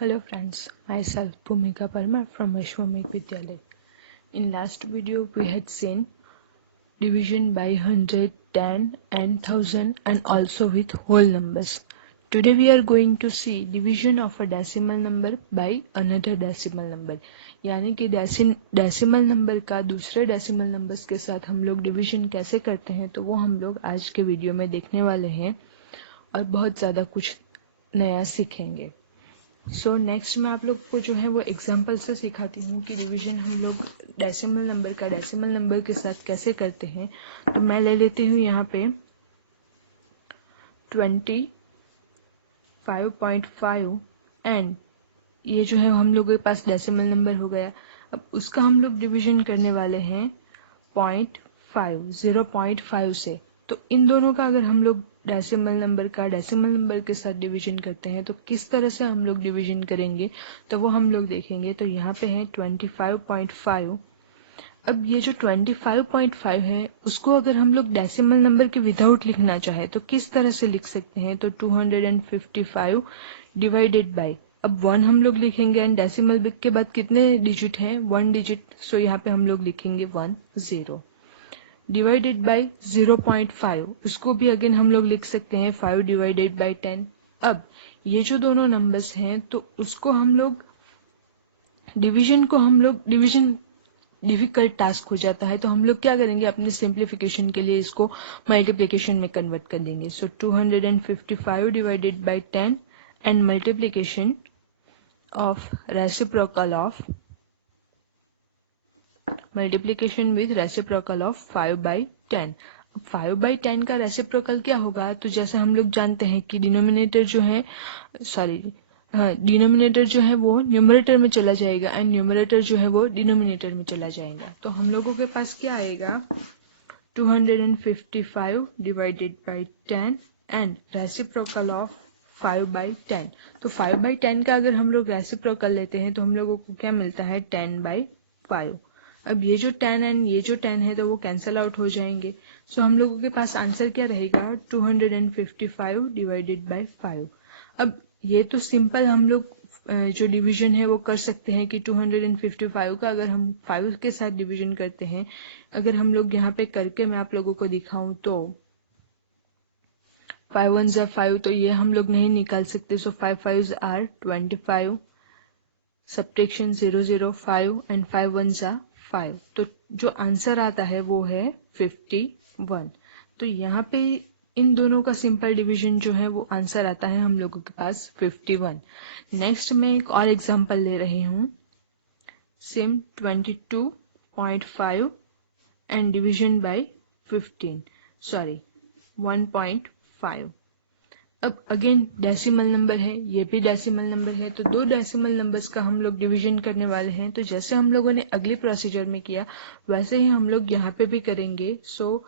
Hello friends, myself Bhumika Parmar from Vishwamik Vidyalaya. In last video we had seen division by 100, 10 and 1000 and also with whole numbers. Today we are going to see division of a decimal number by another decimal number. यानी कि decimal number का दूसरे decimal numbers के साथ हम लोग division कैसे करते हैं तो वो हम लोग आज के वीडियो में देखने वाले हैं और बहुत ज़्यादा कुछ नया सीखेंगे। सो नेक्स्ट मैं आप लोग को जो है वो एग्जांपल से सिखाती हूँ कि डिवीजन हम लोग डेसिमल नंबर का डेसिमल नंबर के साथ कैसे करते हैं। तो मैं ले लेती हूँ यहाँ पे 25.5 एंड ये जो है हम लोगों के पास डेसिमल नंबर हो गया। अब उसका हम लोग डिवीजन करने वाले हैं 0.5 से। तो इन दोनों का अगर हम लोग डेसिमल नंबर का डेसिमल नंबर के साथ डिवीजन करते हैं तो किस तरह से हम लोग डिवीजन करेंगे तो वो हम लोग देखेंगे। तो यहाँ पे है 25.5। अब ये जो 25.5 है उसको अगर हम लोग डेसिमल नंबर के विदाउट लिखना चाहे तो किस तरह से लिख सकते हैं। तो 255 डिवाइडेड बाय, अब 1 हम लोग लिखेंगे एंड डेसिमल के बाद कितने डिजिट हैं 1 डिजिट। सो यहाँ पे हम लोग लिखेंगे 10 डिवाइडेड बाय 0.5, उसको भी अगेन हम लोग लिख सकते हैं 5 डिवाइडेड बाय 10। अब ये जो दोनों नंबर्स हैं तो उसको हम लोग डिवीजन डिफिकल्ट टास्क हो जाता है तो हम लोग क्या करेंगे, अपने सिंप्लीफिकेशन के लिए इसको मल्टीप्लिकेशन में कन्वर्ट कर देंगे। सो 255 divided by 10 and multiplication of reciprocal of multiplication with reciprocal of 5/10। 5/10 का रेसिप्रोकल क्या होगा, तो जैसे हम लोग जानते हैं कि डिनोमिनेटर जो है वो न्यूमरेटर में चला जाएगा एंड न्यूमरेटर जो है वो डिनोमिनेटर में चला जाएगा। तो हम लोगों के पास क्या आएगा 255 divided by 10 and reciprocal of 5/10। तो 5/10 का अगर हम लोग रेसिप्रोकल लेते हैं तो हम लोगों को क्या मिलता है 10/5। अब ये जो 10 एंड ये जो 10 है तो वो कैंसल आउट हो जाएंगे। सो हम लोगों के पास आंसर क्या रहेगा 255 डिवाइडेड बाय 5। अब ये तो सिंपल हम लोग जो डिवीजन है वो कर सकते हैं कि 255 का अगर हम 5 के साथ डिवीजन करते हैं, अगर हम लोग यहाँ पे करके मैं आप लोगों को दिखाऊं तो 5 1 जा 5, तो ये हम लोग नहीं निकाल सकते। सो 5 5 आर 25, सब्ट्रैक्शन 0 0 5 एंड 5 1 जा 5। तो जो आंसर आता है वो है 51। तो यहाँ पे इन दोनों का सिंपल डिवीजन जो है वो आंसर आता है हम लोगों के पास 51। नेक्स्ट मैं एक और एग्जांपल ले रही हूँ, सेम 22.5 एंड डिवीजन बाय 1.5। अब अगेन डेसिमल नंबर है, ये भी डेसिमल नंबर है, तो दो डेसिमल नंबर्स का हम लोग डिवीजन करने वाले हैं। तो जैसे हम लोगों ने अगली प्रोसीजर में किया वैसे ही हम लोग यहाँ पे भी करेंगे। सो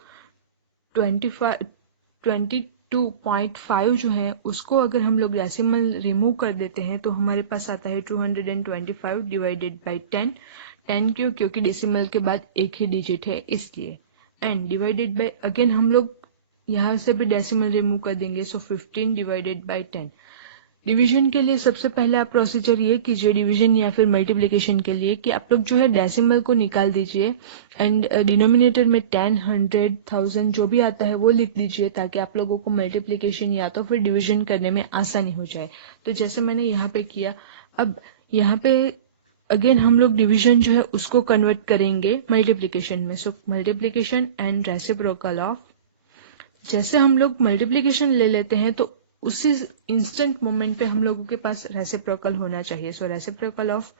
22.5 जो है उसको अगर हम लोग डेसिमल रिमूव कर देते हैं तो हमारे पास आता है 225 डिवाइडेड बाय 10। 10 क्यों, क्योंकि डेसिमल के बाद एक ही डिजिट है इसलिए, एंड डिवाइडेड बाय अगेन हम लोग यहाँ से भी डेसिमल रिमूव कर देंगे। सो 15 डिवाइडेड बाय 10। डिवीजन के लिए सबसे पहले आप प्रोसीजर ये कीजिए, डिवीजन या फिर मल्टीप्लिकेशन के लिए, कि आप लोग जो है डेसिमल को निकाल दीजिए एंड डिनोमिनेटर में 10 100 1000 जो भी आता है वो लिख दीजिए ताकि आप लोगों को मल्टीप्लिकेशन या तो फिर डिवीजन करने में आसानी हो जाए। तो जैसे मैंने यहाँ पे किया, अब यहाँ पे अगेन हम लोग डिवीजन जो है उसको कन्वर्ट करेंगे मल्टीप्लिकेशन में। सो मल्टीप्लिकेशन एंड रेसिप्रोकल ऑफ, जैसे हम लोग मल्टीप्लिकेशन ले लेते हैं तो उसी इंस्टेंट मोमेंट पे हम लोगों के पास रेसिप्रोकल होना चाहिए। सो रेसिप्रोकल ऑफ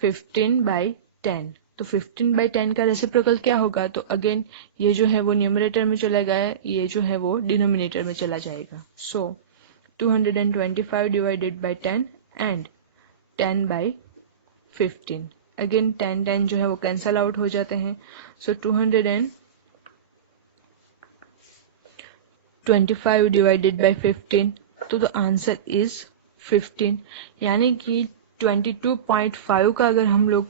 15/10। तो 15/10 का रेसिप्रोकल क्या होगा, तो अगेन ये जो है वो न्यूमरेटर में चला गया, ये जो है वो डिनोमिनेटर में चला जाएगा। सो 225 डिवाइडेड बाय 10 एंड 10/15। अगेन 10 10 जो है वो कैंसल आउट हो जाते हैं। सो 225 डिवाइडेड बाय 15, तो द आंसर इज 15। यानी कि 22.5 का अगर हम लोग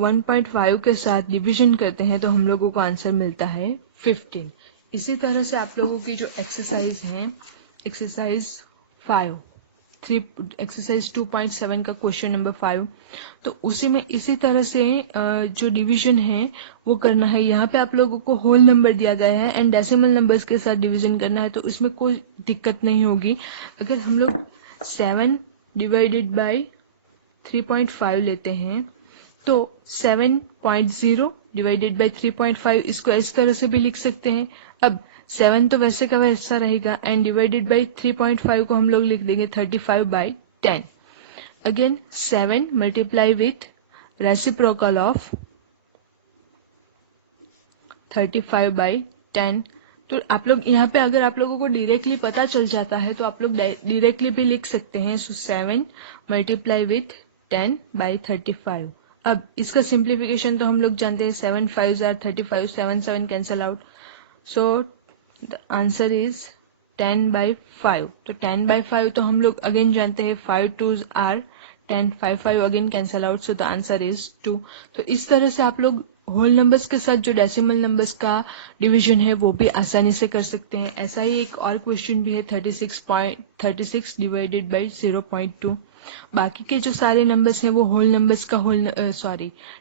1.5 के साथ डिवीजन करते हैं तो हम लोगों को आंसर मिलता है 15। इसी तरह से आप लोगों की जो एक्सरसाइज है, एक्सरसाइज 5, एक्सरसाइज 2.7 का क्वेश्चन नंबर 5। तो उसी में इसी तरह से जो डिवीजन है वो करना है। यहाँ पे आप लोगों को होल नंबर दिया गया है एंड डेसिमल नंबर्स के साथ डिवीजन करना है, तो इसमें कोई दिक्कत नहीं होगी। अगर हम लोग 7 डिवाइडेड बाई 3.5 लेते हैं तो 7.0 डिवाइडेड बाई 3.5 इसको इस तरह से भी लिख सकते हैं। अब 7 तो वैसे का वैसा रहेगा एंड डिवाइडेड बाई 3.5 को हम लोग लिख देंगे 35/10। Again 7 multiply with reciprocal of 35/10। तो आप लोग यहाँ पे अगर आप लोगों को डायरेक्टली पता चल जाता है तो आप लोग डायरेक्टली भी लिख सकते हैं। सो 7 मल्टीप्लाई विथ 10/35। अब इसका सिंप्लीफिकेशन तो हम लोग जानते हैं, 7 5s are 35, 7 cancel out. So the answer is 10/5। तो 10/5 तो हम लोग अगेन जानते हैं 5 2s are 10, 5 5 again cancel out. So the answer is 2। तो इस तरह से आप लोग होल नंबर्स के साथ जो डेसिमल नंबर्स का डिवीजन है वो भी आसानी से कर सकते हैं। ऐसा ही एक और क्वेश्चन भी है 36 डिवाइडेड बाई 0.2। बाकी के जो सारे नंबर्स हैं वो होल नंबर्स का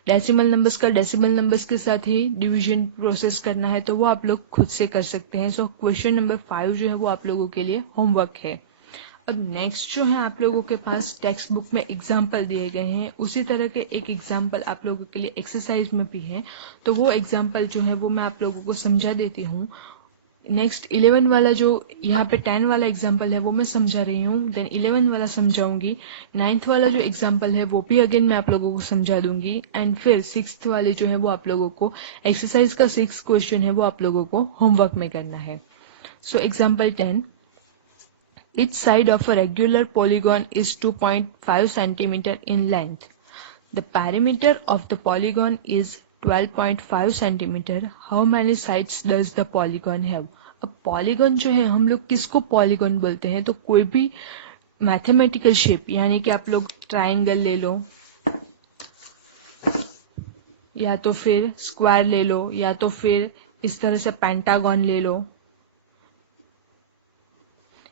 डेसिमल नंबर्स का डेसिमल नंबर्स के साथ ही डिवीजन प्रोसेस करना है, तो वो आप लोग खुद से कर सकते हैं। सो क्वेश्चन नंबर 5 जो है वो आप लोगों के लिए होमवर्क है। अब नेक्स्ट जो है आप लोगों के पास टेक्स्ट बुक में एग्जाम्पल दिए गए हैं, उसी तरह के एक एग्जाम्पल आप लोगों के लिए एक्सरसाइज में भी है। तो वो एग्जाम्पल जो है वो मैं आप लोगों को समझा देती हूँ। नेक्स्ट 11 वाला जो यहाँ पे 10 वाला एग्जाम्पल है वो मैं समझा रही हूँ, देन 11 वाला समझाऊंगी। 9th वाला जो एग्जाम्पल है वो भी अगेन मैं आप लोगों को समझा दूंगी एंड फिर 6th वाले जो है वो आप लोगों को एक्सरसाइज का 6 क्वेश्चन है वो आप लोगों को होमवर्क में करना है। So example 10, each side of a regular polygon is 2.5 centimeter in length. The perimeter of the polygon is 12.5 centimeter. How many sides does the polygon have? अब पॉलीगॉन जो है हम लोग किसको पॉलीगॉन बोलते हैं, तो कोई भी मैथमेटिकल शेप, यानी कि आप लोग ट्राइंगल ले लो या तो फिर स्क्वायर ले लो या तो फिर इस तरह से पेंटागन ले लो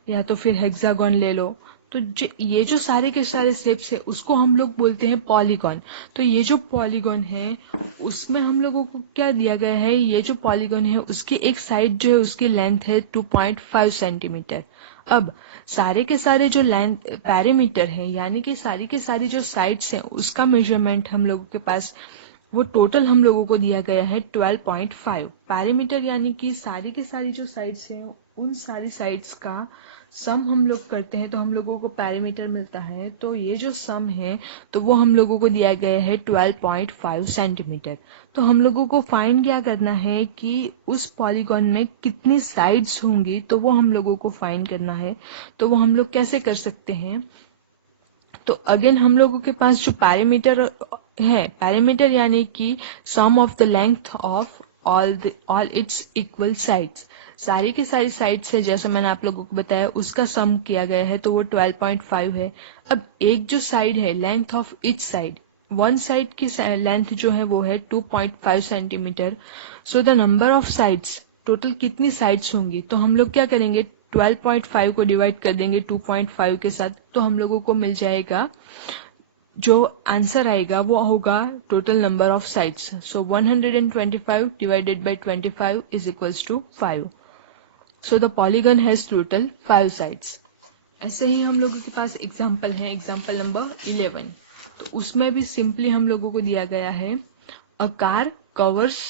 या तो फिर हेक्सागन ले लो। तो ये जो सारे के सारे शेप्स है उसको हम लोग बोलते हैं पॉलीगॉन। तो ये जो पॉलीगॉन है उसमें हम लोगों को क्या दिया गया है, ये जो पॉलीगॉन है उसकी एक साइड जो है उसकी लेंथ है 2.5 सेंटीमीटर। अब सारे के सारे जो लेंथ पैरीमीटर है यानी कि सारी के सारी जो साइड्स हैं उसका मेजरमेंट हम लोगों के पास वो टोटल हम लोगों को दिया गया है 12.5। पैरीमीटर यानी कि सारी के सारी जो साइड्स हैं उन सारी साइड्स का सम हम लोग करते हैं तो हम लोगों को पैरीमीटर मिलता है। तो ये जो सम है तो वो हम लोगों को दिया गया है 12.5 सेंटीमीटर। तो हम लोगों को फाइंड क्या करना है कि उस पॉलीगॉन में कितनी साइड्स होंगी, तो वो हम लोगों को फाइंड करना है। तो वो हम लोग कैसे कर सकते हैं, तो अगेन हम लोगों के पास जो पैरीमीटर है, पैरीमीटर यानी कि sum of the length of all its equal sides, सारी की सारी साइड्स है जैसे मैंने आप लोगों को बताया उसका सम किया गया है तो वो 12.5 है। अब एक जो साइड है, length of each side, one side की लेंथ जो है वो है 2.5 centimetre. So the number of sides, total कितनी साइड्स होंगी, तो हम लोग क्या करेंगे 12.5 को डिवाइड कर देंगे 2.5 के साथ, तो हम लोगों को मिल जाएगा जो आंसर आएगा वो होगा total number of sides. So 125 divided by 25 is equals to 5। So the polygon has total 5 sides. ऐसे ही हम लोगों के पास एग्जाम्पल है, एग्जाम्पल नंबर 11। तो उसमें भी सिंपली हम लोगों को दिया गया है a car covers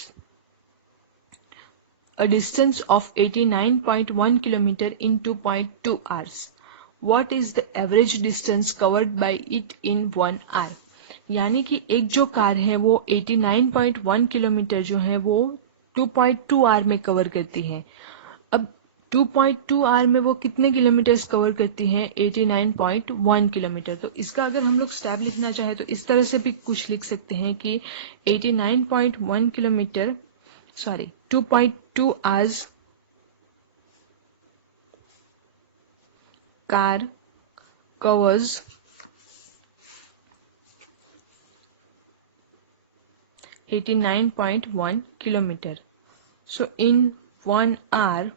a distance of 89.1 km in 2.2 hours. What is the average distance covered by it in 1 hour? यानी कि एक जो कार है वो 89.1 किलोमीटर जो है वो 2.2 आवर में कवर करती है। अब 2.2 आवर में वो कितने किलोमीटर्स कवर करती है, 89.1 किलोमीटर। तो इसका अगर हम लोग स्टेप लिखना चाहे तो इस तरह से भी कुछ लिख सकते हैं कि 89.1 kilometre 2.2 hours car covers 89.1 kilometer. So in 1 hour,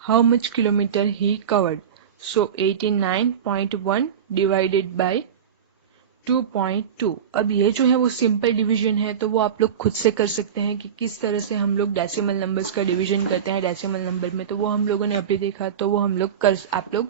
how much kilometer he covered? So 89.1 divided by 2.2। अब ये जो है वो सिंपल डिवीजन है, तो वो आप लोग खुद से कर सकते हैं कि किस तरह से हम लोग डेसिमल नंबर्स का डिवीजन करते हैं डेसिमल नंबर में। तो वो हम लोगों ने अभी देखा, तो वो हम लोग आप लोग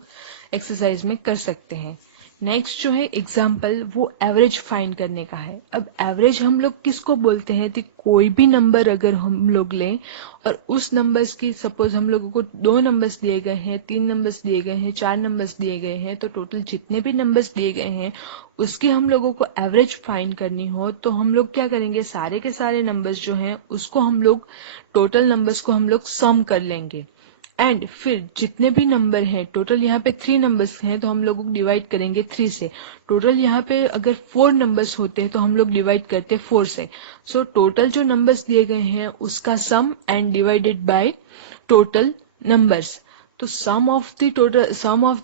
एक्सरसाइज में कर सकते हैं। नेक्स्ट जो है एग्जाम्पल, वो एवरेज फाइंड करने का है। अब एवरेज हम लोग किसको बोलते हैं कि कोई भी नंबर अगर हम लोग लें और उस नंबर्स की, सपोज हम लोगों को 2 नंबर्स दिए गए हैं, 3 नंबर्स दिए गए हैं, 4 नंबर्स दिए गए हैं, तो टोटल जितने भी नंबर्स दिए गए हैं उसकी हम लोगों को एवरेज फाइंड करनी हो, तो हम लोग क्या करेंगे, सारे के सारे नंबर्स जो हैं उसको हम लोग, टोटल नंबर्स को हम लोग सम कर लेंगे। एंड फिर जितने भी नंबर हैं, टोटल यहाँ पे 3 नंबर्स हैं तो हम लोग डिवाइड करेंगे 3 से। टोटल यहाँ पे अगर 4 नंबर्स होते हैं तो हम लोग डिवाइड करते 4 से। सो टोटल जो नंबर्स दिए गए हैं उसका sum and divided by total numbers. तो sum of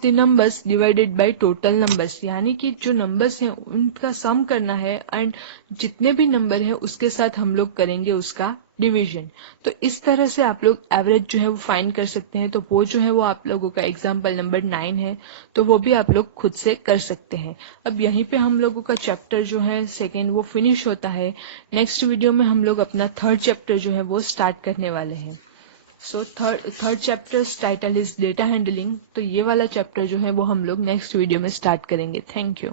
the numbers divided by total numbers, यानी कि जो नंबर्स हैं उनका सम करना है एंड जितने भी नंबर है उसके साथ हम लोग करेंगे उसका डिवीजन। तो इस तरह से आप लोग एवरेज जो है वो फाइंड कर सकते हैं। तो वो जो है वो आप लोगों का एग्जाम्पल नंबर 9 है, तो वो भी आप लोग खुद से कर सकते हैं। अब यहीं पे हम लोगों का चैप्टर जो है सेकेंड वो फिनिश होता है। नेक्स्ट वीडियो में हम लोग अपना थर्ड चैप्टर जो है वो स्टार्ट करने वाले हैं। So third chapter title is data handling. तो ये वाला चैप्टर जो है वो हम लोग नेक्स्ट वीडियो में स्टार्ट करेंगे। Thank you.